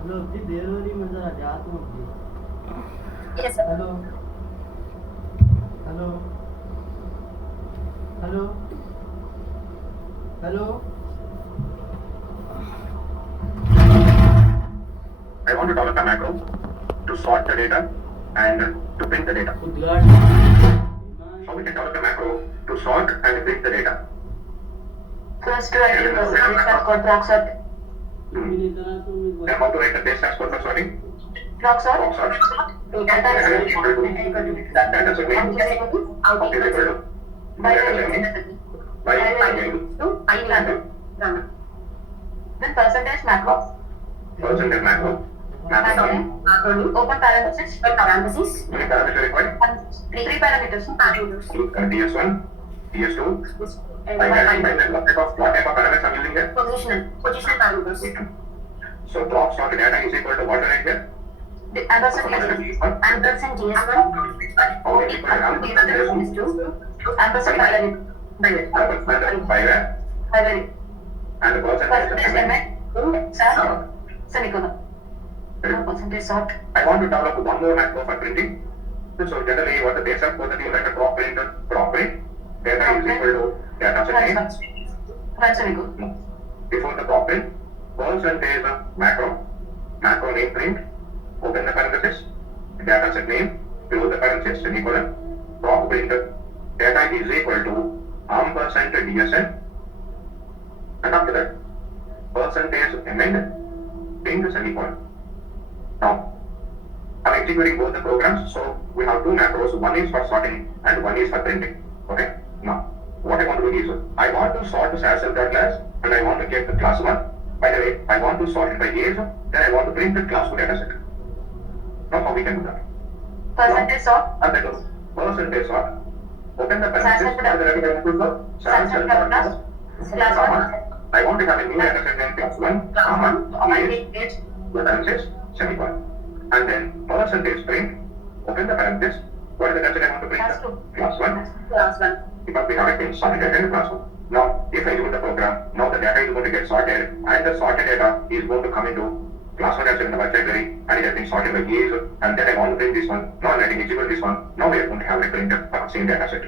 Hello ती देरवरी म्हणजे झाली आतमध्ये. Yes, sir. Hello hello hello hello. I want to develop a macro to sort the data and to print the data. उद्घाट. How we can develop a macro to sort and print the data? First, write the base code proc sort. Then how to write the base tax code for sorting? Proc sort. Proc sort. Data Data is is equal to that data set name. out is equal Out is equal to by data set name by name. to I value. Then percentage macro. Percentage macro. Macro name. Acronym. Open parenthesis. Parenthesis. How many parameters required? Three parameters. DS1, DS2. What type of parameters I'm using here? Positional parameters. So proc sort data is equal to what right here? The ampersand GS1. Ampersand GS1. How many equal to ampersand GS2. Ampersand binary. ampersand by where? Binary. And the percentage Percentage sort. Semicolon. Percentage sort. I want to develop one more macro for printing. So generally what the base of code that you write a proc print, data is equal to data set name. Right semicolon. Before the proc print, percentage macro name print, open the parenthesis, data set name, below the parenthesis, semicolon, proc print, data is equal to ampersand DSN, and after that, percentage amend, print semicolon. Now, I'm executing both the programs, so we have two macros, one is for sorting and one is for printing. Okay? Now, what I want to do is, I want to sort the SAS class and I want to get the class 1. By the way, I want to sort it by age, then I want to print the class 2 data set. Now, how we can do that? Percentage sort. And that is percentage sort. Open the parenthesis, SAS class 1. I want to have a new data set named class 1, comma, age, the parenthesis, semicolon. And then percentage print, open the parenthesis, what is the data set I want to print? Class 1. Class 1. Because we have it in sorted data in class 1. Now, if I do the program, now the data is going to get sorted and the sorted data is going to come into class 1 data set in the web library and it has been sorted by age and then I want to print this one. Now I'm writing execute this one. Now we are going to have a print for the same data set.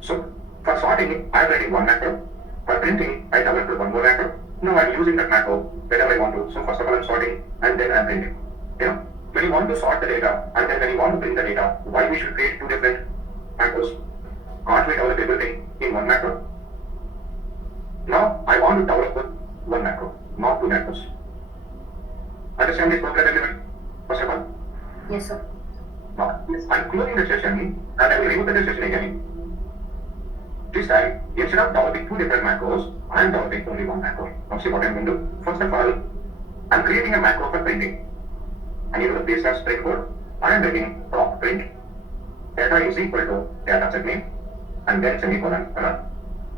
So, for sorting, I'm writing one macro. For printing, I double put one more macro. Now I'm using that macro whenever I want to. So first of all, I'm sorting and then I'm printing. You know, when you want to sort the data and then when you want to print the data, why we should create two different macros? Can't we develop everything in one macro? Now I want to develop one macro, not two macros. Understand this program, everyone? First of all. Yes, sir. Now, I'm closing the session and I will remove the session again. This time, instead of developing two different macros, I am developing only one macro. Now see what I'm going to do. First of all, I'm creating a macro for printing. I need to paste as print code. I am writing proc print. Data is equal to data set name and then semicolon. Now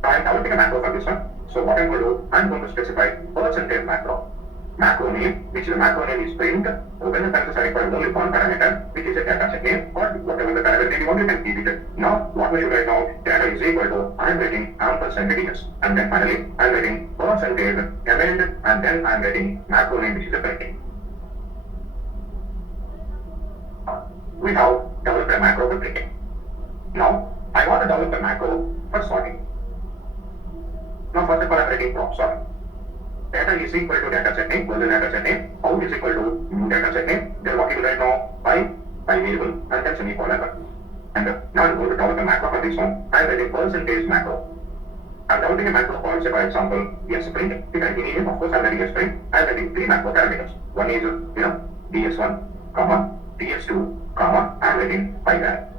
I am developing a macro for this one. So what I'm going to do, I'm going to specify percentage macro. Macro name, which the macro name is print. Open the parenthesis, I require only one parameter, which is a data set name or whatever the parameter you want, you can keep it. Now, what we should write now, data is equal to, I'm writing ampersand DS. And then finally, I'm writing percentage amend and then I'm writing macro name, which is a printing. We have developed a macro for printing. Now, I want to develop a macro for sorting. Now, first of all, I'm writing proc sort. Data is equal to data set name, the data set name, out is equal to new data set name, then what you will write now, by variable, and then semicolon. And now I'm going to develop a macro for this one. I'm writing percentage macro. I'm developing a macro for, say, for example, yes print. You can give name, of course, I'm writing yes print. I'm writing three macro parameters. One is, DS1, comma, DS2, comma, I'm writing by that.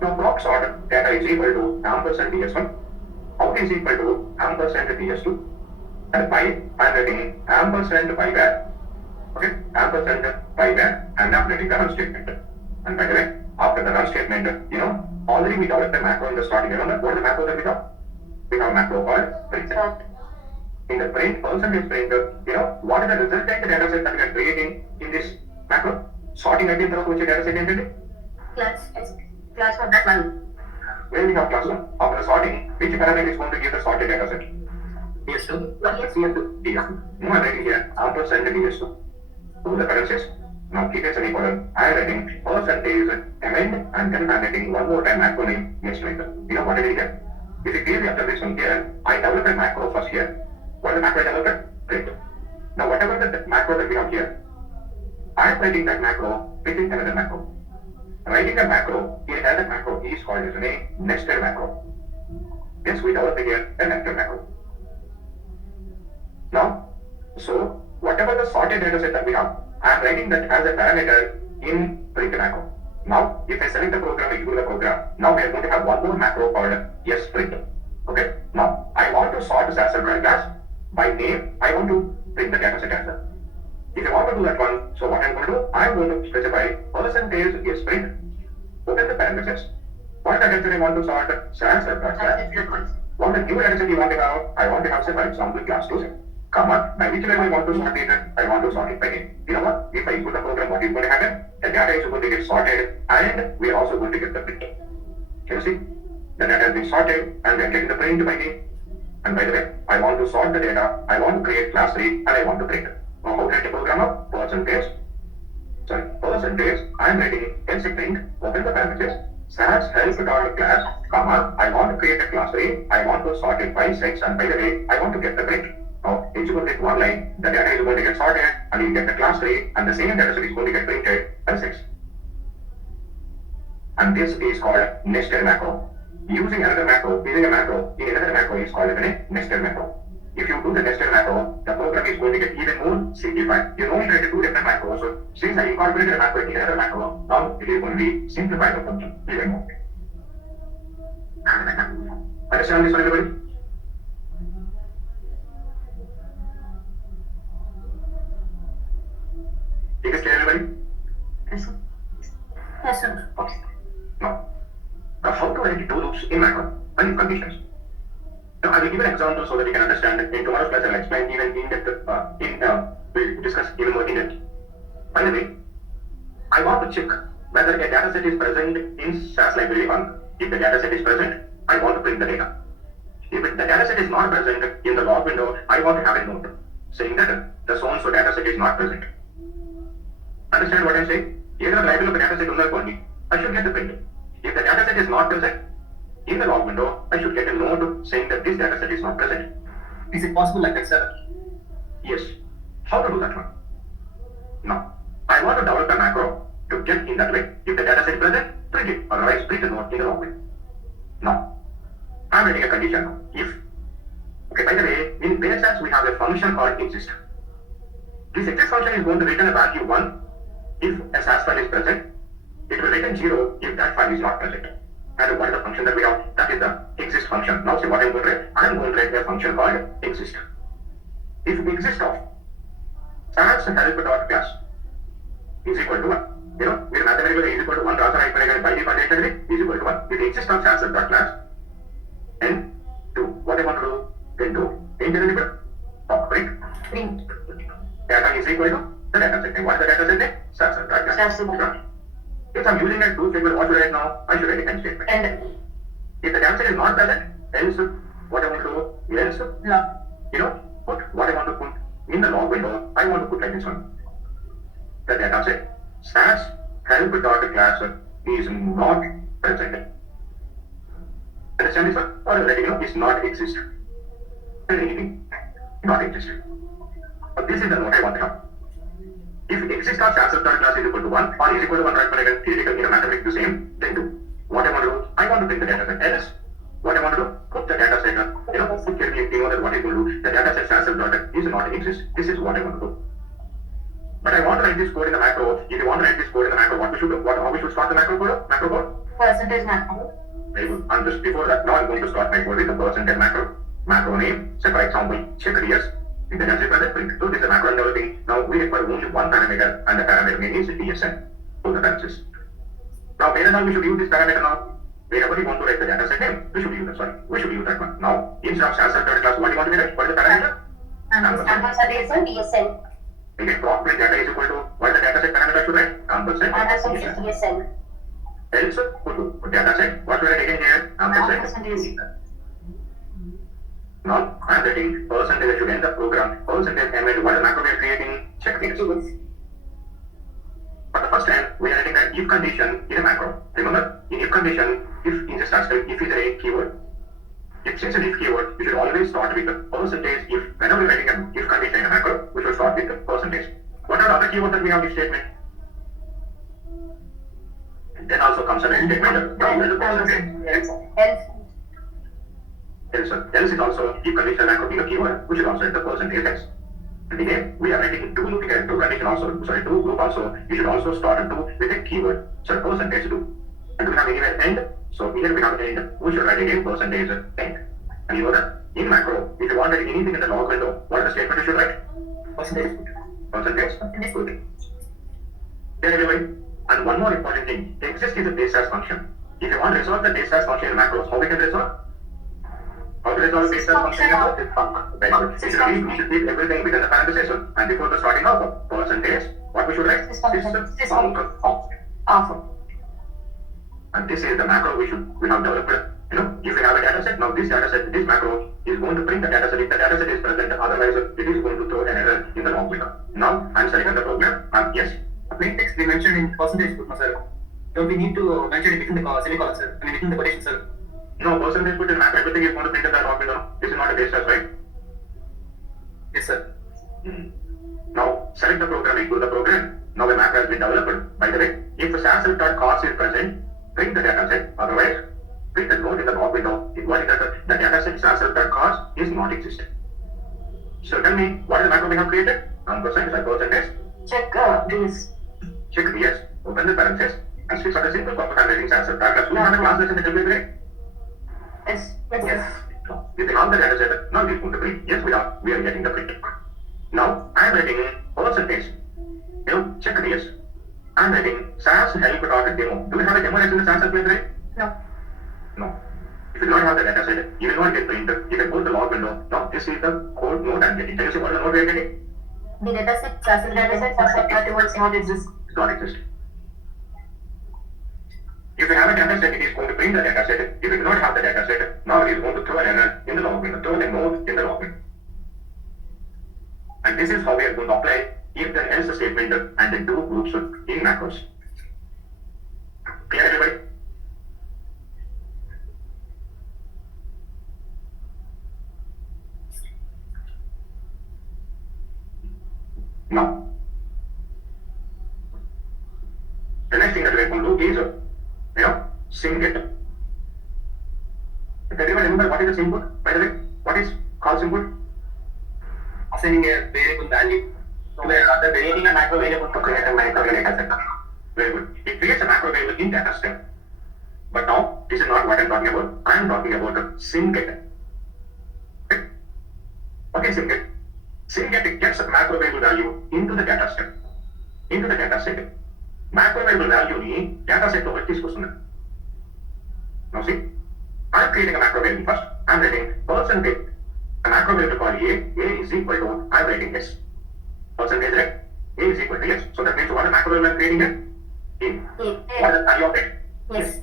Now, proc sort data is equal to ampersand DS1, out is equal to ampersand DS2, and by I'm writing ampersand by that. Okay, ampersand by that, and I'm writing the run statement. And by the way, after the run statement, already we developed the macro in the starting. Remember what is the macro that we got? We have macro called print. In the print, percentage print, what is the resultant data set that we are creating in this macro? Sorting again the which data set entity? Class for that one. Where we have class 1. After the sorting, which parameter is going to give the sorted data set? DS2. Yes. DS2. DS2. No, I'm writing here ampersand DS2. to the parentheses. Now keep a semicolon. I am writing percentage amend and then I am writing one more time macro name next method. You know what I did here? If you clearly observe this one here, I developed a macro first here. What is the macro I developed? Great. Now whatever the macro that we have here, I am writing that macro within another macro. Writing a macro in another macro is called as a nested macro. Yes, we developed here a nested macro. Now, so whatever the sorted data set that we have, I am writing that as a parameter in print macro. Now, if I select the program, execute the program, now we are going to have one more macro called sprint. Okay. Now, I want to sort this as a class by name. I want to print the data set as well. If you want to do that one, so what I'm going to do, I'm going to specify percentage sprint, open the parentheses. What data set I want to sort, sans class. What the new data set you want to have, I want to have, say, for example, class 2. Come on, by which level I want to sort it, I want to sort it by name. You know what? If I input the program, what is going to happen? The data is going to get sorted and we are also going to get the print. Can you see? The data has been sorted and we are getting the print by name. And by the way, I want to sort the data, I want to create class 3 and I want to print. Now how to write the program up? Percentage, I am writing else print, open the parentheses, sans help.class, comma, I want to create a class 3, I want to sort it by sex and by the way, I want to get the print. Now, it's going to take one line, the data is going to get sorted, and you get the class 3, and the same data set is going to get printed by 6. And this is called nested macro. Using another macro, using a macro in another macro is called a nested macro. If you do the nested macro, the program is going to get even more simplified. You don't need to do different macros. So, since I incorporated a macro in another macro, now it is going to be simplified the function even more. Understand this one, everybody? Is it clear, everybody? Yes, sir. Yes, sir. Okay. Now, how to write two loops in macro and in conditions? Now, I will give an example so that you can understand. In tomorrow's class, I will explain even in depth. We'll discuss even more in depth. By the way, I want to check whether a data set is present in SAS library 1. If the data set is present, I want to print the data. If the data set is not present in the log window, I want to have a note saying that the so-and-so data set is not present. Understand what I'm saying? Either the library of the data set only, I should get the print. If the data set is not present, in the log window, I should get a note saying that this data set is not present. Is it possible like that, sir? Yes. How to do that one? Now, I want to develop a macro to get in that way. If the data set is present, print it. Otherwise, print a note in the log window. Now, I'm writing a condition now. If. Okay, by the way, in base SAS, we have a function called exist. This exist function is going to return a value 1 if a SAS file is present. It will return 0 if that file is not present. And what is the function that we have? That is the exist function. Now see what I'm going to write. I'm going to write a function called exist. If exist of SAS help.class is equal to 1. You know, with mathematical is equal to 1, transfer by default is equal to 1. If exist of SAS help.class and 2. What I want to do? Then do interval right? Print. Data is equal to the data set. And what is the data set name? SAS help.class. SAS help. If I'm using a do statement, what should I write now? I should write a end statement. And if the data set is not present, else what I want to do? Else, log. you know, put what I want to put in the log window. I want to put like this one. The data set SAS help.class is not present. Understand this one? Or already, you know, is not exist. Anything, not exist. But this is the note I want to have. If exist of SAS help.class is equal to 1 or is equal to 1, right? But I can theoretically in a mathematics the same, then do. What I want to do? I want to print the data set. Else, what I want to do? Put the data set, put carefully, you know that what it will do. The data set SAS help.class is not exist. This is what I want to do. But I want to write this code in the macro. If you want to write this code in the macro, what we should do? How we should start the macro code? Macro code? Percentage macro. Very good. And just before that, now I'm going to start my code with the percentage macro. Macro name. Say for example, check yes. If the data set present, print. So this is a macro developing. Now we require only one parameter, and the parameter name is DSN. So the parameters. Now where now we should use this parameter now? Wherever we want to write the data set name, we should use that one. Now instead of SAS help.class, what do you want to write? What is the parameter? Ampersand is a DSN. Okay, prop print data is equal to what is the data set parameter should write? Ampersand. Ampersand is DSN. Else, put data set. What should I write again here? Ampersand is. Now I am writing percentage should end the program. Percentage amend. What is macro we are creating? Check things. if condition in a macro. Remember, in if condition, if in the start script, if is a keyword. If since an if keyword, we should always start with the percentage if. Whenever we're writing an if condition in a macro, we should start with the percentage. What are the other keywords that we have in this statement? And then also comes an end statement. Else. Else is also if condition macro being a keyword, we should also enter percentage else. And again, we are writing two condition also, two group also, you should also start a two with a keyword, so percentage two. And we have anywhere end, so here we have end, we should write again percentage end. And you know that in macro, if you want to write anything in the log window, what is the statement you should write? Percentage. Percentage good. Then everybody, and one more important thing, exist is a base as function. If you want to resolve the base as function in macros, how we can resolve? How to resolve base as function in macros? We should keep everything within the parenthesis, and before the starting of percentage, what we should write? System Awesome. And this is the macro we have developed. If you have a data set, now this data set, this macro is going to print the data set if the data set is present, otherwise it is going to throw an error in the log window. Now I'm selecting the program, and yes. Plain text we mentioned in percentage put, no, sir. Don't we need to mention it within the semicolon, sir? I mean within the quotation, sir. No, percentage put in macro, everything is going to print in the log window. This is not a base test, right? Yes, sir. Now select the program equal the program. Now the macro has been developed. By the way, if the SAS.cost is present, print the data set. Otherwise, print the note in the log window. What is that? The data set SAS.cost is not existing. So tell me, what is the macro we have created? Ampersand is a percentage. Check this. Check yes. Open the parenthesis and switch on the simple purpose handling SAS.cost. We have a class lesson that will be great. Yes. If we have the data set, now we put the print. Yes, we are getting the print. Now I am writing percentage. Check this. I am writing SAS help.demo. Do we have a demo that's in the SAS help library? No. If you do not have the data set, you will not get printed. You can go to the log window. Now this is the code node I am getting. Can you see what the node we are getting? The dataset not exist. It's not exist. If you have a data set, it is going to print the data set. If you do not have the data set, now it is going to throw an error in the log window, throw a node in the log window. And this is how we are going to apply if then else statement and the do groups in macros. Clear, everybody? Now, the next thing that we are going to do is, sing it. Does everyone remember what is the input? By the way, what is calls input? Assigning a variable value. After creating a macro variable to create a macro variable. Very good. It creates a macro variable in data step. But now, this is not what I'm talking about. I'm talking about the SimGet. Okay? What is SimGet? SimGet gets a macro variable value into the data step. Into the data set. Macro variable value ni data set over this question. Now see, I'm creating a macro variable first. I'm writing percentage. A macro variable called A is equal to, I'm writing S. Percentage right? A is equal to yes. So that means what the macro variable I'm creating here? What is the value of it? Yes.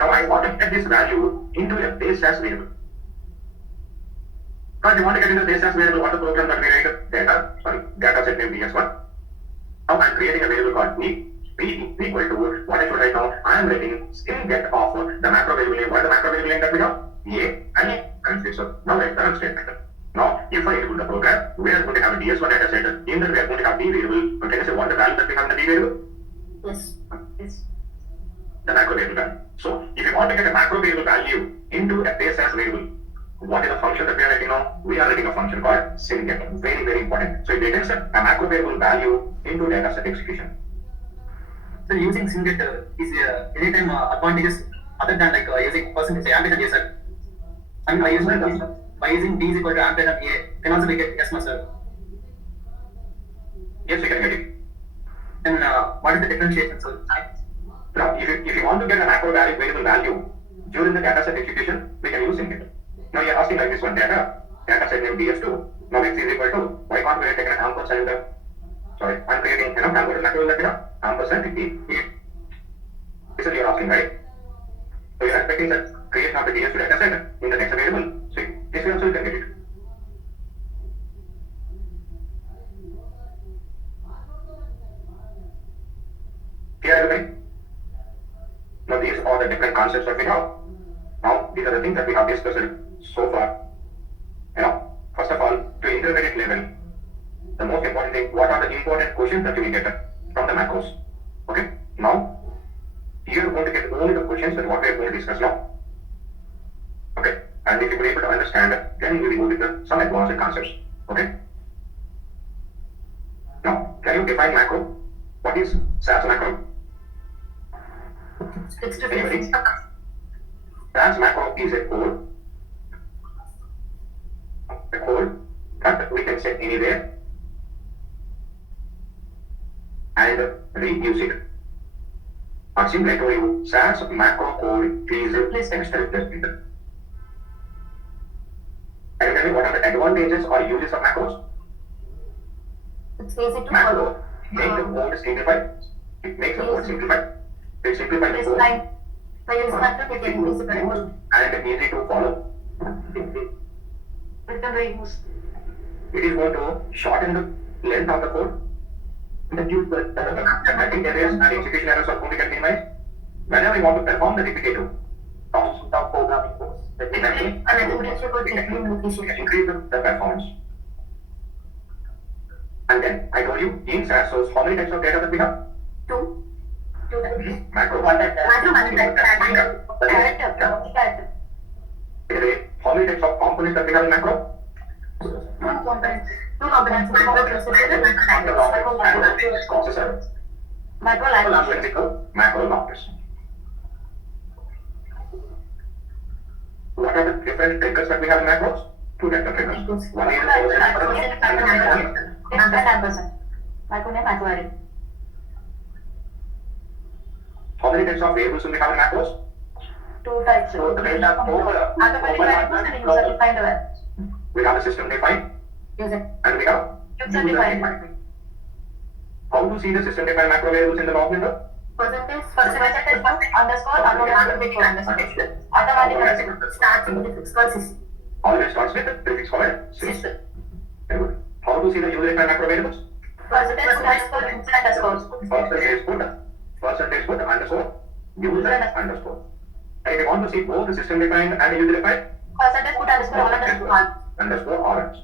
Now I want to get this value into a base as variable. Now if you want to get into the base as variable, what the program that we write? Data set name DS1. Now I'm creating a variable called P equal to what I should write now? I am writing SimGet of the macro variable name. What is the macro variable name that we have? A and current so now write the current statement. Now, if I execute the program, we are going to have a DS1 data set. In that, we are going to have D variable. Can you say what the value that we have in the D variable? Yes. The macro variable value. So, if you want to get a macro variable value into a base as variable, what is the function that we are writing now? We are writing a function called SimGet. Very, very important. So, it returns a macro variable value into data set execution. So, using SimGet is anytime advantageous other than like using percentage, ampersand, yes, sir. I mean, by using D is equal to ampersand A, can also make it yes, no, sir. Yes, we can get it. Then what is the differentiation, sir? Now, if you want to get a macro variable value during the data set execution, we can use SimGet. Now, you are asking like this one data set name DS2. Now, x is equal to, why can't we take an ampersand? Sorry, I'm creating ampersand macro variable ampersand D. This is what you are asking, right? So, you are expecting that creation of the DS2 data set in the next variable. So, this way also you can get it. Clear, everybody? the different concepts that we have. Now, these are the things that we have discussed so far. First of all, to intermediate level, the most important thing, what are the important questions that we get from the macros? Okay, now, you are going to get only the questions that what we are going to discuss now. Okay, and if you are able to understand, then we will go with some advanced concepts. Okay. Now, can you define macro? What is SAS macro? It's to Anybody? SAS macro is a code that we can set anywhere and reuse it. Or simply I told you, SAS macro code is extracted. Can you tell me what are the advantages or uses of macros? It's easy to Macro follow. make the code simplified. It makes the code simplified. It simplifies the It's code like by using macro we can use it for remote. and easy to follow. We can reuse. It is going to shorten the length of the code. Reduce the typing errors and execution errors are going to get minimized. Whenever you want to perform the repetitive tasks of programming codes, And I think that's what we can increase the performance. And then I told you in SAS, so how many types of data that we have? Two. Macro. Macro Character. How many types of components that we have in macro? Two components. Processor. Macro language. Lexical, macro language. What are the different triggers that we have in macros? Two different triggers. One is Macro name, macro array. how many types of variables do we have in macros? Two types. So the data over Automatic variables and user defined variables. we have a system defined User. and we have User defined. How to see the system defined macro variables in the log window? Percentage underscore automatic underscore. Automatic starts in the first system. Always starts with the prefix called system. Very good. How to see the user defined macro variables? Percentage underscore underscore. Percentage put underscore user underscore. And if you want to see both the system defined and user defined, Percentage put underscore underscore orange.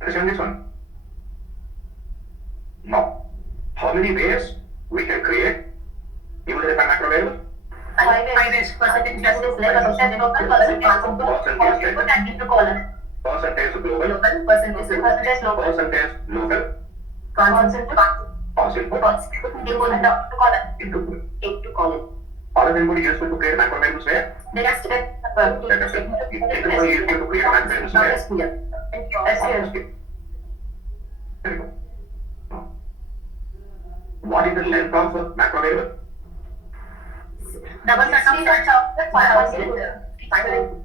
Understand this one? Now, how many ways we can create user defined macro variable? 5 ways. Percentage local, percentage input and into column. Percentage global, Percentage local. percentage local, Constant cost input into column. All of them would be useful to create macro variables where? Data step. Data set. It will be useful to create macro variables where? SQL. Very good. Now, what is the length of a macro variable? Double set of 500.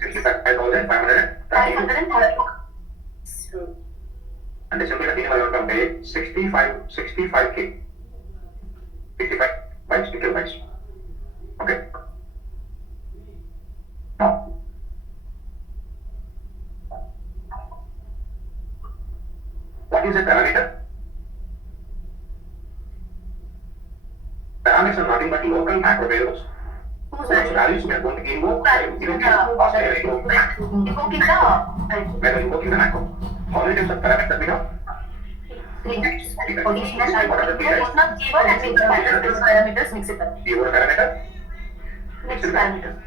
65,500. 530. And this will be the minimum amount of day 65K. 65 bytes, kilobytes. Okay. Now, what is a parameter? Parameters are nothing but local macro variables. Those values we are going to invoke when we are invoking the macro. How many types of parameters we have? Parameters mix it up. Keyword parameter, Next parameter.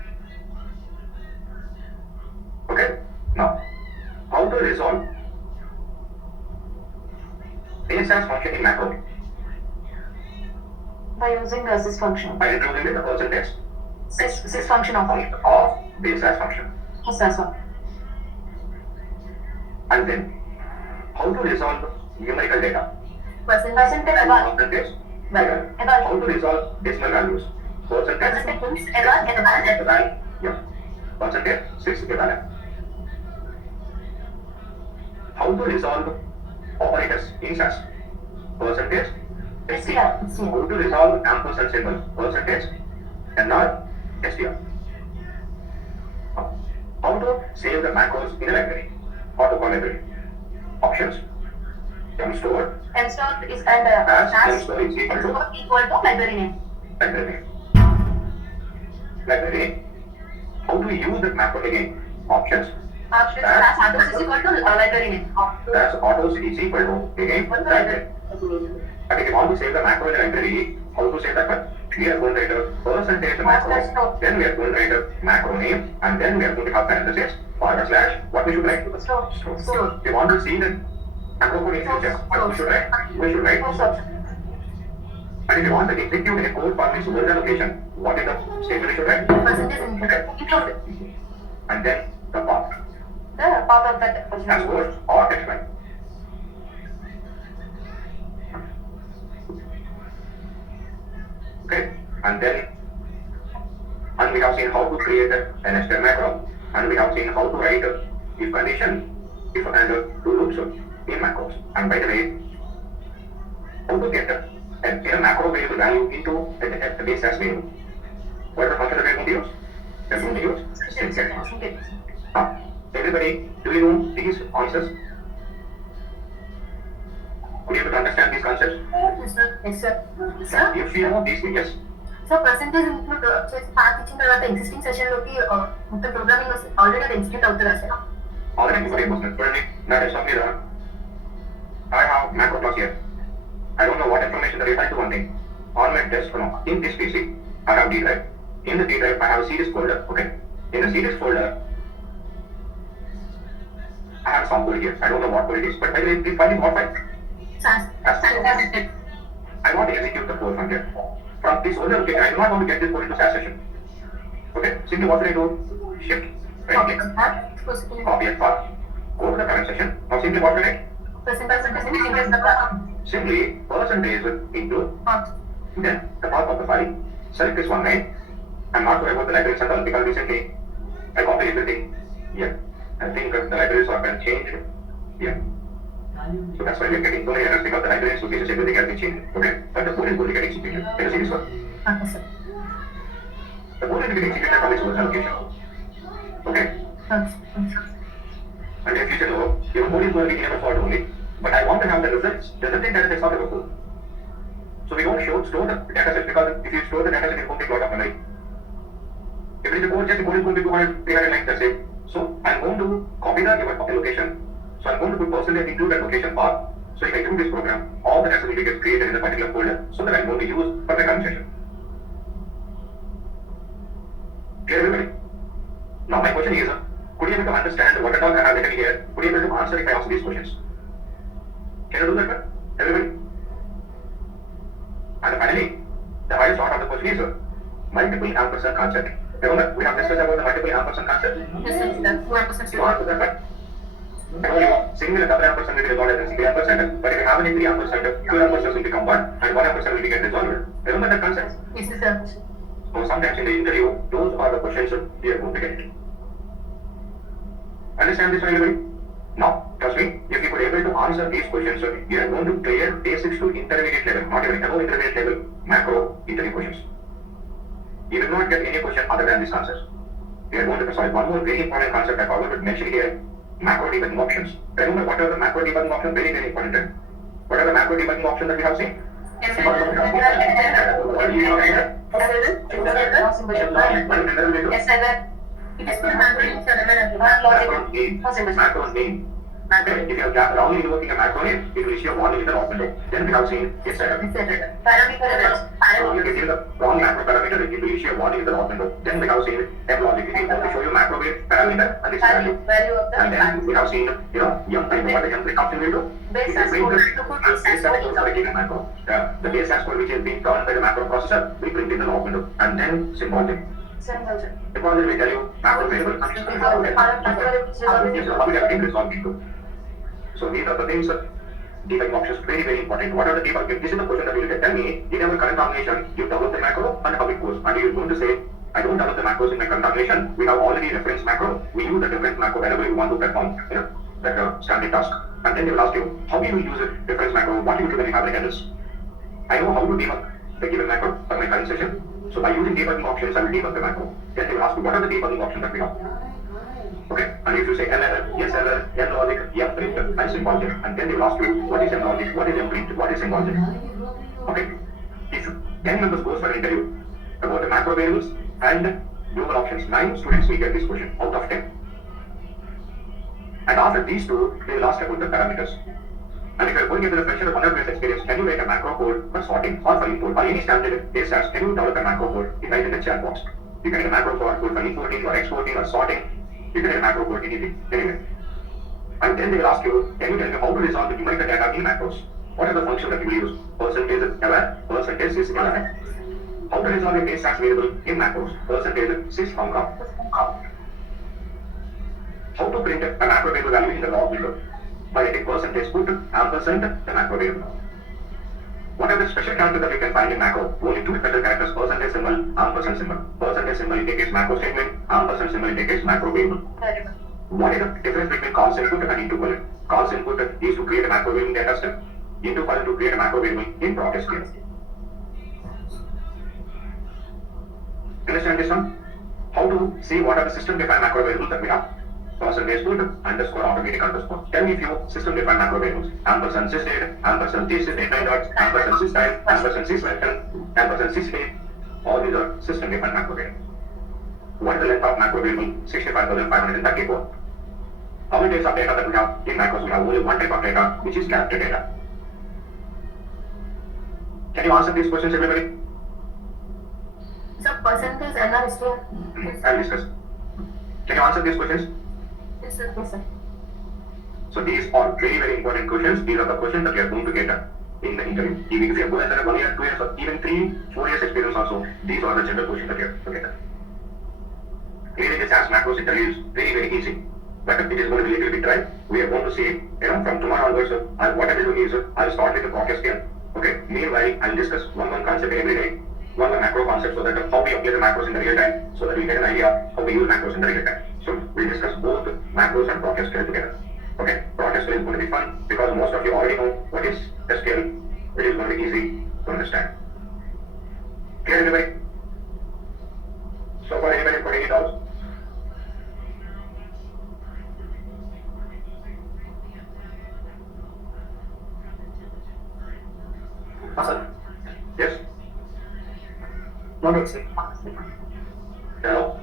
okay? Now, how to resolve base as function in macro? By using the sys function. By including the percentage Sys function of base as function. Yes, that's one. And then, how to resolve numerical data? Percentage Percentage, Well, how to resolve decimal values? Percentage, yeah. Percentage, 6 equivalent. How to resolve operators in SAS? Percentage, STR. How to resolve ampersand symbol? Percentage, NR, STR. How to save the macros in a library? Autocall library. Options. Store. Mstore is As as mstore is equal to equal to library name. library. Library. How do we use that macro again? Options. Options plus autos is equal to library name. That's autos is equal to again library. But if you want to save the macro in the library, how to save that one? We are going to write a percentage macro, then we are going to write a macro name, and then we are going to have parentheses, forward slash, what we should write? Store. If you want to see the macro code in future, what we should write? We should write. And if you want to execute a code for this original location, what is the statement we should write? Percentage include. And then the path. The part of that As percentage. code or text line. Okay, and we have seen how to create an nested macro, and we have seen how to write if condition, if and do loops in macros. And by the way, how to get a macro variable value into a base as value. What is the function that we are going to use? We are going to use syntax. Everybody, do you know these answers? Could you able to understand these concepts? Yes, sir. Sir? If you know these things, yes. So percentage include చేసి part ఇచ్చిన తర్వాత existing session లోకి మొత్తం programming already అది execute అవుతుందా sir? Already before a question, that is something that I have macro class here. I don't know what information that refers to one thing. On my desk, in this PC, I have D drive. In the D drive, I have a series folder. Okay. In the series folder, I have some code here. I don't know what code it is, but by the way, this file is what file? I want to execute the code from here. From this folder, okay, I do not want to get this code into SAS session. Okay, simply what should I do? Shift, right click, copy and paste. Go to the current session. Now simply what should I do? Simply percentage include, then the path of the file. Select this one line. I'm not sure about the libraries and all because recently I copied everything. Yeah, I think the libraries are going to change. Yeah. So that's why we're getting so many errors because the libraries locations everything has been changed. Okay, but the code is going to get executed. Can you see this one? The code is getting executed from its original location. Okay. And in future, though, your code is going to be never fault only. But I want to have the results. The result data set of your code. So we don't store the data set because if you store the data set, it's going to take a lot of memory. If it is a code, just the code is going to be 200, 300 lines, that's it. So I'm going to copy your location. So I'm going to put percentage into that location path. So if I do this program, all the data will get created in a particular folder so that I'm going to use for the current session. Clear everybody? Now my question is, could you able to understand what at all I have written here? Could you able to answer if I ask these questions? Can you do that, everybody? And finally, the highest part of the question is multiple ampersand concept. Remember, we have discussed about the multiple ampersand concept. Yes, sir. You answer that, right? Single and double ampersand will be resolved as a single ampersand, but if you have any three ampersand, two ampersands will become one, and one ampersand will be get resolved. Remember that concept? Yes, sir. So sometimes in the interview, those are the questions we are going to get. Understand this, everybody? Now, trust me, if you could able to answer these questions, you are going to clear basics to intermediate level, not even above intermediate level, macro interview questions. You will not get any question other than these answers. We are going to solve one more very important concept I forgot to mention here. Macro debugging options. Remember what are the macro debugging options? Very, very important. What are the macro debugging options that we have seen? Macro name. If you are wrongly invoking a macro name, it will issue a warning in the log window. Then we have seen yes, sir. If you give the wrong macro parameter, it will issue a warning in the log window. Then we have seen M logic. It will show you macro parameter and its value. And then we have seen, M type what the M comes in window. Base as code. Macro. The base as code which is being turned by the macro processor, we print in the log window. And then symbolic. Symbolic will tell you macro variable and how we have been resolved into. So these are the things debugging options very, very important. What are the debugging? This is the question that you will get. Tell me, in our current combination, you develop the macro and how it goes. And you are going to say, I don't develop the macros in my current combination. We have already reference macro. We use the reference macro whenever we want to perform that standard task. And then they will ask you, how do you use it, reference macro? What do you do when you have errors? I know how to debug the given macro for my current session. So by using debugging options, I will debug the macro. Then they will ask you, what are the debugging options that we have? Okay, and if you say L error, yes error, N logic, M print, and symbolic, and then they will ask you, what is M logic, what is M print, what is symbolic? Okay, If 10 members goes for an interview about the macro variables and global options, 9 students will get this question out of 10. And after these two, they will ask about the parameters. And if you are going into the fresher 100 years experience, can you write a macro code for sorting or for input or any standard base as can you develop a macro code? You write in the chat box. You can write a macro code for importing or exporting or sorting. You can write a macro code, anything, anyway. And then they will ask you, can you tell me how to resolve the numerical data in macros? What are the functions that you will use? Percentage aware, percentage is aware. How to resolve a base as variable in macros? Percentage sys Hong Kong. How to print a macro variable value in the log window? By writing percentage put ampersand the macro variable. What are the special characters that you can find in macro? Only two special characters, percentage symbol, ampersand symbol. Percentage symbol indicates macro statement, ampersand symbol indicates macro variable. Very good. What is the difference between calls input and into column? Calls input is to create a macro variable data step, into column to create a macro variable in progress scale. Understand this one? How to see what are the system defined macro variables that we have? Percentage put underscore automatic underscore. Tell me a few system defined macro variables. Ampersand sysdate, ampersand sysdate dot, ampersand systime, ampersand sysvector, ampersand sysdate. All these are system defined macro variables. What is the length of macro variable? 65,534. How many types of data that we have? In macros we have only one type of data, which is character data. Can you answer these questions, everybody? So percentage analysis. I'll discuss. Can you answer these questions? Yes, sir. Yes, sir. So these are very, very important questions. These are the questions that you are going to get in the interview. Even if you are going to have 1 year, 2 years, or even 3, 4 years experience also, these are the general questions that you have to get. Really, this as macros interview is very, very easy. But it is going to be a little bit dry. We are going to see, from tomorrow onwards, what I will do is, I'll start with the podcast scale. Okay. Meanwhile, I'll discuss one concept every day, one macro concept, so that how we apply the macros in the real time, so that we get an idea how we use macros in the real time. So we'll discuss both macros and podcast scale together. Okay. Podcast scale is going to be fun because most of you already know what is the scale. It is going to be easy to understand. Clear, everybody? So far, anybody put any doubts? Sir. Yes? No, sir. Hello?